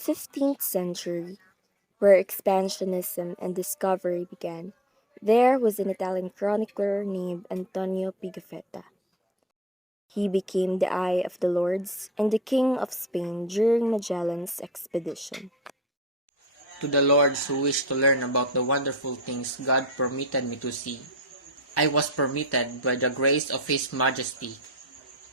15th century, where expansionism and discovery began, there was an Italian chronicler named Antonio Pigafetta. He became the eye of the lords and the king of Spain during Magellan's expedition. To the lords who wished to learn about the wonderful things God permitted me to see, I was permitted by the grace of His Majesty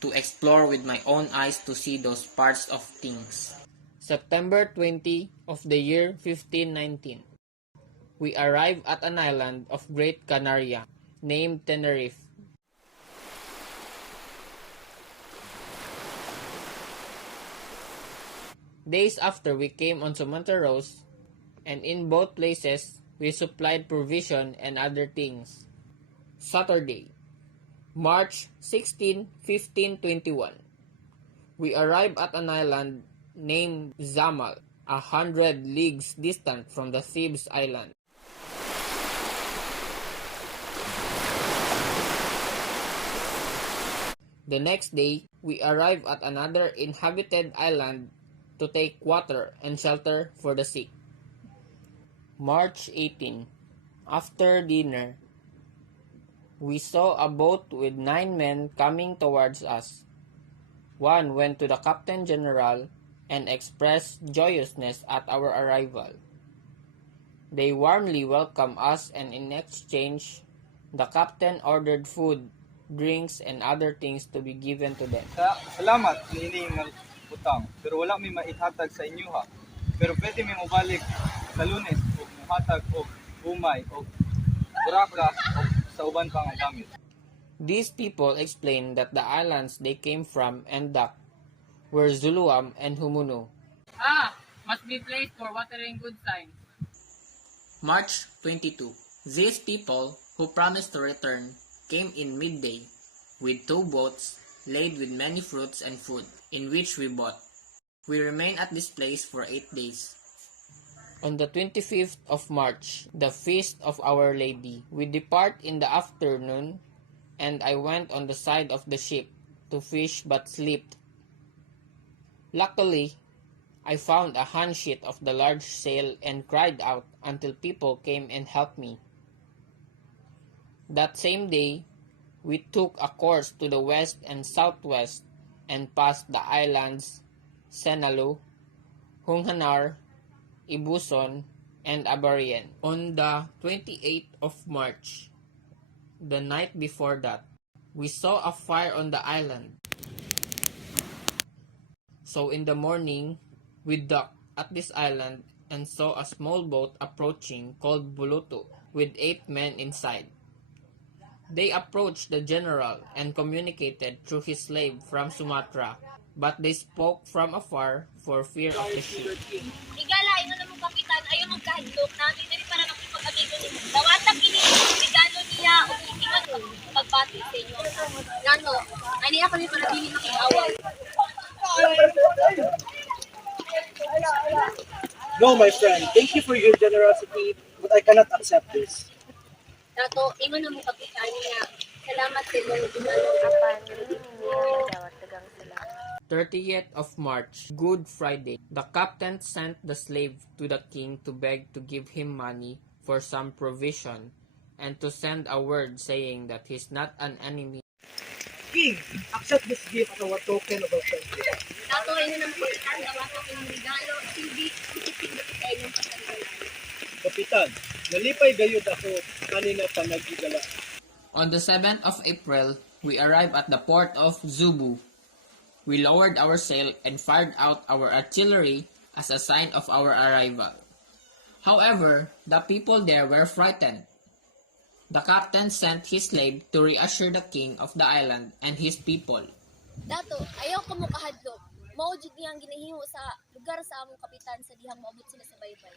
to explore with my own eyes to see those parts of things. September 20 of the year 1519. We arrived at an island of Great Canaria named Tenerife. Days after, we came on Sumantaros, and in both places we supplied provision and other things. Saturday, March 16, 1521. We arrived at an island named Zamal, 100 leagues distant from the Thebes island. The next day, we arrived at another inhabited island to take water and shelter for the sick. March 18. After dinner, we saw a boat with 9 men coming towards us. One went to the Captain General and expressed joyousness at our arrival. They warmly welcomed us, and in exchange, the captain ordered food, drinks, and other things to be given to them. Salamat niining ng utang, pero wala may maithatag sa inyo ha. Pero pwede may mobalik sa Lunes o muhatag o umay o buraka o sa uban pang gamit. These people explained that the islands they came from and docked were Zuluam and Humuno. Must be placed for watering good signs. March 22. These people who promised to return came in midday with 2 boats laden with many fruits and food, in which we bought. We remained at this place for 8 days. On the 25th of March, the feast of Our Lady, we depart in the afternoon, and I went on the side of the ship to fish but slept. Luckily, I found a handsheet of the large sail and cried out until people came and helped me. That same day, we took a course to the west and southwest and passed the islands Senalu, Hunghanar, Ibuson, and Abarien. On the 28th of March, the night before that, we saw a fire on the island. So in the morning, we docked at this island and saw a small boat approaching called Buluto with 8 men inside. They approached the general and communicated through his slave from Sumatra, but they spoke from afar for fear of the ship. Igala, ino na mong kapitan, ayaw mong kahadlok na hindi na rin para makipag-amigo ni mo. Dawatang regalo niya o ikiman pagbati sa inyo. Gano, ani ako rin para dili makiawal. No, my friend. Thank you for your generosity, but I cannot accept this. Dato, ingon na mo kapitan niya. Salamat sa inyo. Apan, niya dawat dagang salamat. 30th of March, Good Friday, the captain sent the slave to the king to beg to give him money for some provision and to send a word saying that he's not an enemy. King, accept this gift as our token of our friendship. Dato, ingon na mo kapitan, dawatang inyong regalo. Hindi, ikitig sa inyong pasalilan. Kapitan, nalipay gayud ako kanina pa nagigala. On the 7th of April, we arrived at the port of Zubu. We lowered our sail and fired out our artillery as a sign of our arrival. However, the people there were frightened. The captain sent his slave to reassure the king of the island and his people. Dato, ayaw ka mo kahadlok. Maujud niyang ginahimo sa lugar sa among kapitan sa dihang maabot sila sa baybay.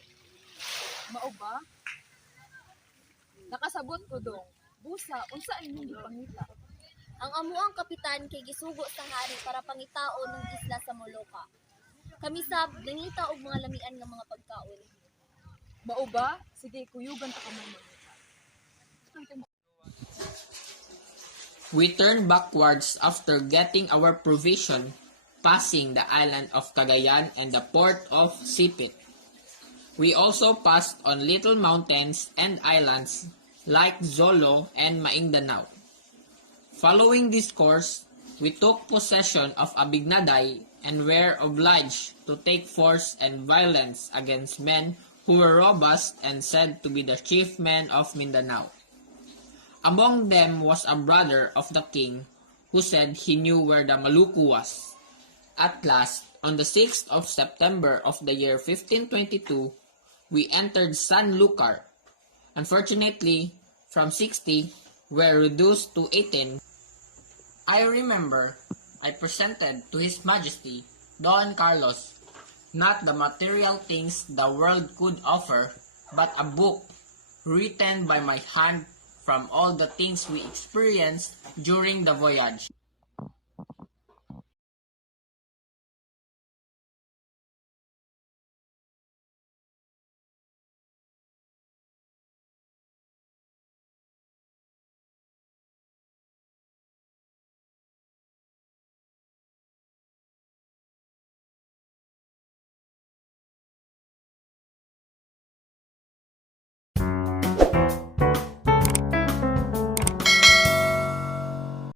Mao ba? Nakasabot ko dong. Busa, unsa inyong gipangita? Ang amuang kapitan kay gisugo sa hari para pangitao ng isla sa Moloka. Kami sab nangita og mga lamian nga mga pagkaon. Mao ba? Sige, kuyugan ta ka mo. We turned backwards after getting our provision passing the island of Cagayan and the port of Sipit. We also passed on little mountains and islands like Zolo and Maingdanao. Following this course, we took possession of Abignaday and were obliged to take force and violence against men who were robust and said to be the chief men of Mindanao. Among them was a brother of the king who said he knew where the Maluku was. At last, on the 6th of September of the year 1522, we entered San Lucar. Unfortunately, from 60, were reduced to 18. I remember I presented to His Majesty Don Carlos not the material things the world could offer, but a book written by my hand from all the things we experienced during the voyage.